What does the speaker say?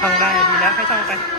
ช่งได้ดีแล้วให้ช่องไป